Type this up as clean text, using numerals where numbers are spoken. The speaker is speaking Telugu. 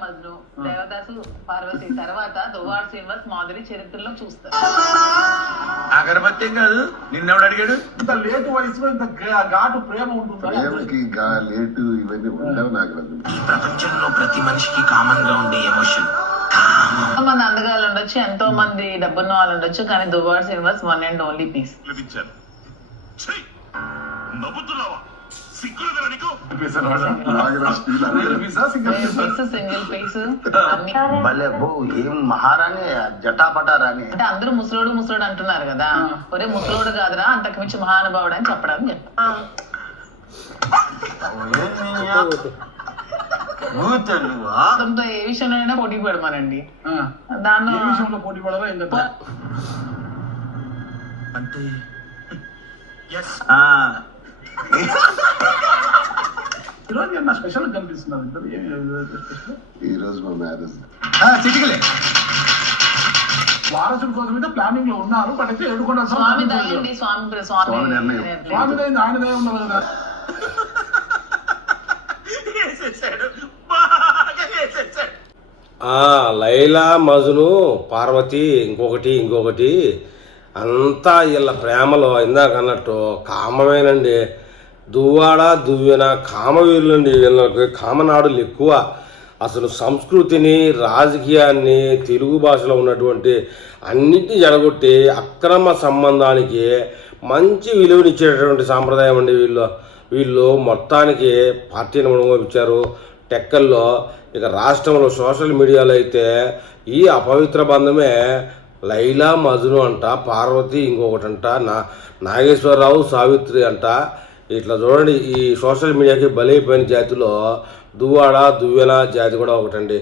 మజ్ను, దేవదాసు పార్వతి తర్వాత దువ్వాడ శ్రీనివాస్ మాధురి చరిత్రలో చూస్తారు. అగరబత్తి కాదు, నిన్నెవడు అడిగాడు? ఇంత లేటు వయసులో ఇంత ఘాటు ప్రేమ ఉంటుంది. ప్రేమకి లేటు ఇవన్నీ ఉండవు నాకు. ప్రపంచంలో ప్రతి మనిషికి కామన్ గా ఉండే ఎమోషన్. ఎంతో మంది అందగాళ్ళు ఉండొచ్చు, ఎంతో మంది డబ్బున్న వాళ్ళు ఉండొచ్చు, కానీ Duvvada Srinivas one and only piece. Single piece ఏం మహారాణి జటాపటారాని అంటే అందరూ ముసలోడు ముసలోడు అంటున్నారు కదా, ఒరే ముసలోడు కాదురా అంతకు మించి మహానుభావుడు అని చెప్పడం చెప్తాను. ఏ విషయంలో పోటీ పడమానండి, దానిలో పోటీ పడరా అంటే ఈరోజు నా స్పెషల్ కనిపిస్తున్నారు. ఈ రోజు మా మ్యారేజ్ చిటికలే వారసుల కోసం అయితే ప్లానింగ్ లో ఉన్నారు. బట్ అయితే ఏడుకొండ స్వామి దయండి, స్వామి నిర్ణయం ఆయనదే ఉండదు కదా. లైలా మజ్ను పార్వతి ఇంకొకటి అంతా వీళ్ళ ప్రేమలో ఇందాక అన్నట్టు కామమేనండి. దువ్వాడ దువ్వెన కామవీరులండి. వీళ్ళకి కామనాడులు ఎక్కువ. అసలు సంస్కృతిని రాజకీయాన్ని తెలుగు భాషలో ఉన్నటువంటి అన్నింటినీ జడగొట్టి అక్రమ సంబంధానికి మంచి విలువనిచ్చేటటువంటి సాంప్రదాయం అండి వీళ్ళు మొత్తానికి పార్టీని మునగొచ్చారు టెక్కల్లో. ఇక రాష్ట్రంలో సోషల్ మీడియాలో అయితే ఈ అపవిత్ర బంధమే లైలా మజ్ను అంట, పార్వతి ఇంకొకటంట, నాగేశ్వరరావు సావిత్రి అంట. ఇట్లా చూడండి, ఈ సోషల్ మీడియాకి బలైపోయిన జాతిలో దువ్వాడ దువ్వెన జాతి కూడా ఒకటండి.